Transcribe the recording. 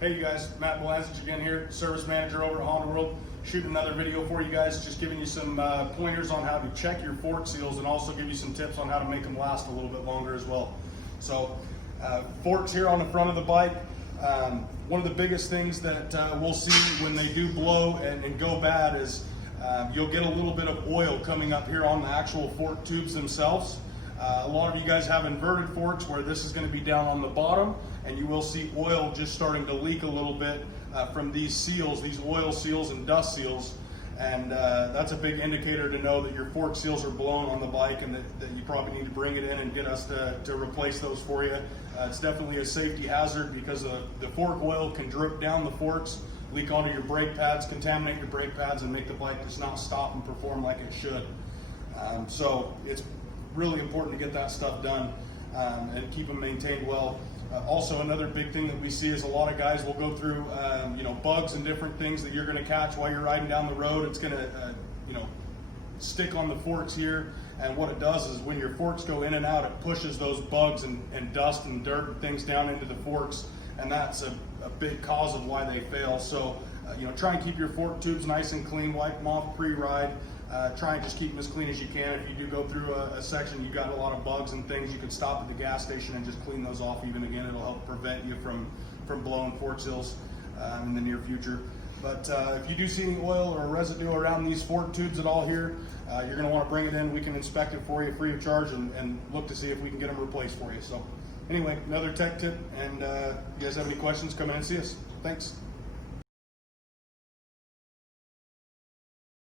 Hey you guys, Matt Belazic again here, service manager over at Honda World. Shooting another video for you guys, just giving you some pointers on how to check your fork seals and also give you some tips on how to make them last a little bit longer as well. So forks here on the front of the bike, one of the biggest things that we'll see when they do blow and go bad is you'll get a little bit of oil coming up here on the actual fork tubes themselves. A lot of you guys have inverted forks where this is going to be down on the bottom, and you will see oil just starting to leak a little bit from these seals, these oil seals and dust seals, and that's a big indicator to know that your fork seals are blown on the bike and that you probably need to bring it in and get us to replace those for you. It's definitely a safety hazard because the fork oil can drip down the forks, leak onto your brake pads, contaminate your brake pads, and make the bike just not stop and perform like it should. So it's really important to get that stuff done and keep them maintained well. Also, another big thing that we see is a lot of guys will go through bugs and different things that you're going to catch while you're riding down the road. It's going to stick on the forks here, and what it does is when your forks go in and out, it pushes those bugs and dust and dirt and things down into the forks, and that's a big cause of why they fail. So try and keep your fork tubes nice and clean, wipe them off pre-ride. Try and just keep them as clean as you can. If you do go through a section you've got a lot of bugs and things, you can stop at the gas station and just clean those off even again. It'll help prevent you from blowing fork seals in the near future. But if you do see any oil or residue around these fork tubes at all here, you're going to want to bring it in. We can inspect it for you free of charge and look to see if we can get them replaced for you. So anyway, another tech tip, and if you guys have any questions, come in and see us. Thanks.